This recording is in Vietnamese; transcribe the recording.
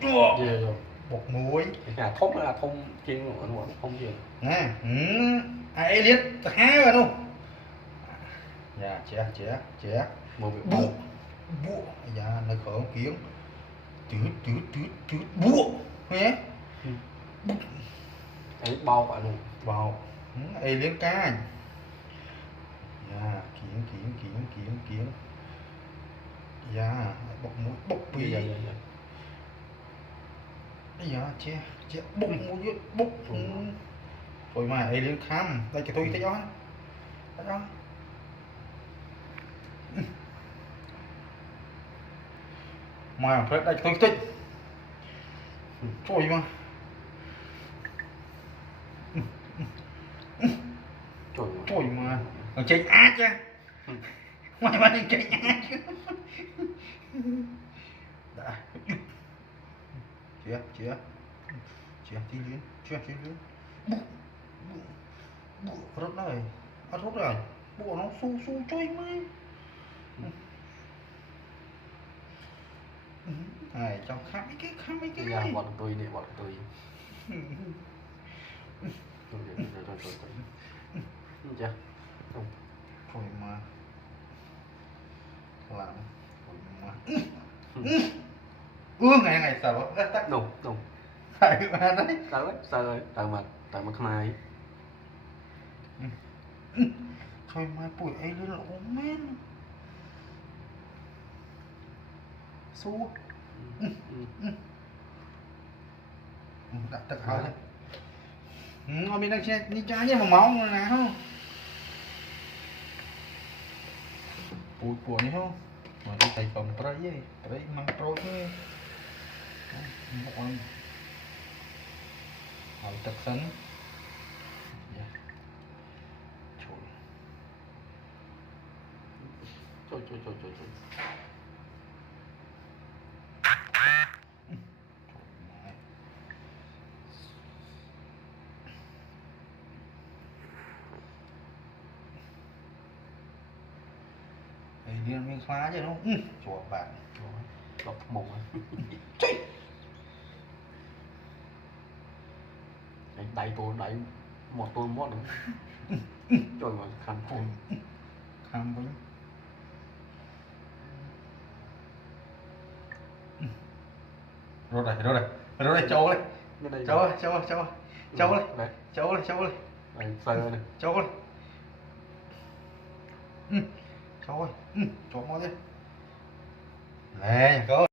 Về rồi. Bột muối. Nhà thốt là thông trên không gì. Nè, ai liếc há rồi đâu. Dạ, trẻ. Một việc Bụa. Dạ, nó khởi tiếng. Bụa. Nghe. Ấy bao quả luôn. Vào. Ai liếc cá. Dạ, kiến. Dạ, bốc bì. Dạ. Dạ, che bốc muối bốc. Rồi mà ai liếc khám, đây cái tôi thấy đó. Đó. Mà phết đây tôi thích. Trời mà. Trời mà. Thằng chơi ác chứ. Mày mà thằng chơi ác chứ. Đã. Chia tí luyến. Chia luyến. Bụi rớt rồi. Rớt rồi. Bộ nó su chơi mày. Này cho khám mấy cái. Dạ, bọn tôi nè, bọn tôi. Rồi. Chưa? Không. Thôi mà. Làm. Ngày sợ tắt. Đúng. Phải mà đấy. Sợ rồi, tại mặt này. Thôi mà bụi ấy lên lỗ men. Su. Đặt tất cả đấy. Mình đang xe đi trái mà máu rồi nè không. Bụi này không. Mà đi thầy phòng trái mang trôi chứ. Một con. Hỏi thật sấn. Trời. Điên miếng khóa chứ đúng không? Chùa bạn. Đọc mộng á. Đẩy một tôi mót nữa. Trời mà khăn thôi. Khăn với. Rồi đây, châu đây. Châu đây. Đây, sơ này. Châu ơi. Châu ơi. Châu mót đi. Nè, có